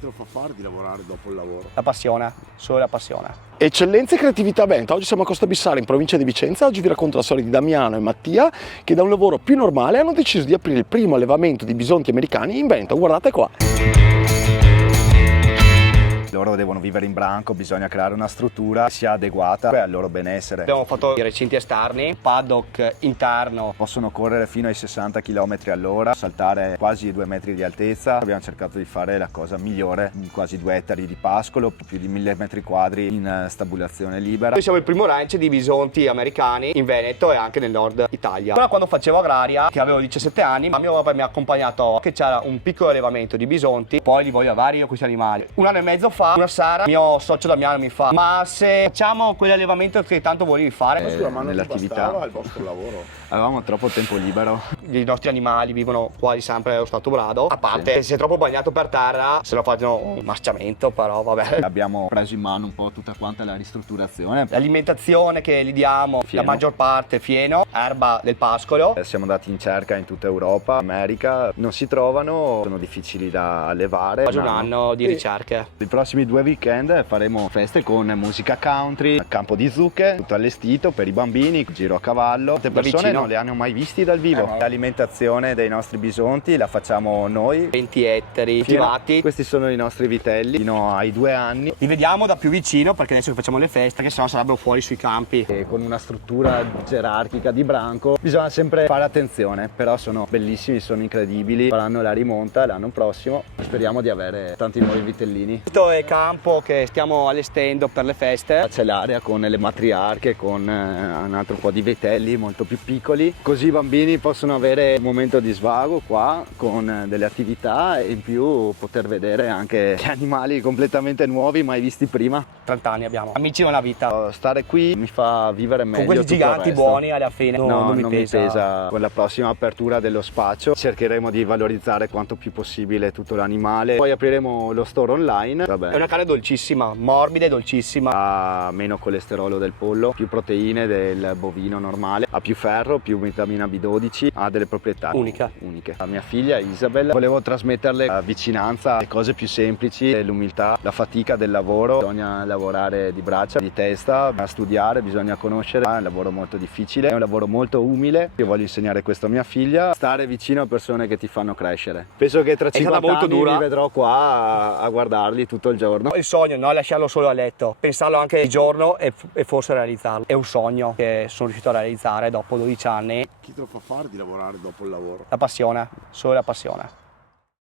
te lo fa fare di lavorare dopo il lavoro? La passione, solo la passione. Eccellenza e creatività Benta. Oggi siamo a Costa Bissara in provincia di Vicenza. Oggi vi racconto la storia di Damiano e Mattia che da un lavoro più normale hanno deciso di aprire il primo allevamento di bisonti americani in Veneto. Guardate qua. Loro devono vivere in branco, bisogna creare una struttura che sia adeguata al loro benessere. Abbiamo fatto i recinti esterni, paddock interno. Possono correre fino ai 60 km all'ora, saltare quasi 2 metri di altezza. Abbiamo cercato di fare la cosa migliore, quasi 2 ettari di pascolo, più di 1000 metri quadri in stabulazione libera. Noi siamo il primo ranch di bisonti americani in Veneto e anche nel nord Italia. Però quando facevo agraria, che avevo 17 anni, mio papà mi ha accompagnato che c'era un piccolo allevamento di bisonti, poi li voglio avere io questi animali. Un anno e mezzo fa, una sera, mio socio Damiano mi fa: ma se facciamo quell'allevamento che tanto volevi fare? Ma scusa, ma non ti nell'attività. bastava il vostro lavoro? Avevamo troppo tempo libero. I nostri animali vivono quasi sempre allo stato brado, a parte se è troppo bagnato per terra se lo fanno un marciamento, però vabbè. Abbiamo preso in mano un po' tutta quanta la ristrutturazione. L'alimentazione che gli diamo, Fieno. la maggior parte fieno, erba del pascolo. Siamo andati in cerca in tutta Europa, America, non si trovano, sono difficili da allevare. Quasi un anno di ricerche. I prossimi 2 weekend faremo feste con musica country, campo di zucche, tutto allestito per i bambini, giro a cavallo. Tante persone vicino. non le hanno mai visti dal vivo. No. L'alimentazione dei nostri bisonti la facciamo noi. 20 ettari coltivati. Questi sono i nostri vitelli fino ai 2 anni. Li vediamo da più vicino perché adesso che facciamo le feste, che sennò sarebbero fuori sui campi. E con una struttura gerarchica di branco bisogna sempre fare attenzione, però sono bellissimi, sono incredibili. Faranno la rimonta l'anno prossimo, speriamo di avere tanti nuovi vitellini. Questo è il campo che stiamo allestendo per le feste. C'è l'area con le matriarche, con un altro po' di vitelli molto più piccoli, così i bambini possono avere un momento di svago qua con delle attività e in più poter vedere anche gli animali completamente nuovi mai visti prima. 30 anni abbiamo, amici nella vita. Stare qui mi fa vivere meglio. Con questi tutto il giganti resto. buoni alla fine non mi pesa. Con la prossima apertura dello spazio cercheremo di valorizzare quanto più possibile tutto l'animale. Poi apriremo lo store online. È una carne dolcissima, morbida e dolcissima. Ha meno colesterolo del pollo, più proteine del bovino normale, ha più ferro, più vitamina B12, ha delle proprietà uniche. A mia figlia Isabel volevo trasmetterle la vicinanza, le cose più semplici, l'umiltà, la fatica del lavoro. Bisogna lavorare di braccia, di testa, a studiare, bisogna conoscere. È un lavoro molto difficile, è un lavoro molto umile. Io voglio insegnare questo a mia figlia, stare vicino a persone che ti fanno crescere. Penso che tra 50 molto anni dura. mi vedrò qua a guardarli tutto il giorno. Il sogno, no? Lasciarlo solo a letto, pensarlo anche di giorno e forse realizzarlo. È un sogno che sono riuscito a realizzare dopo 12 anni. Chi te lo fa fare di lavorare dopo il lavoro? La passione, solo la passione.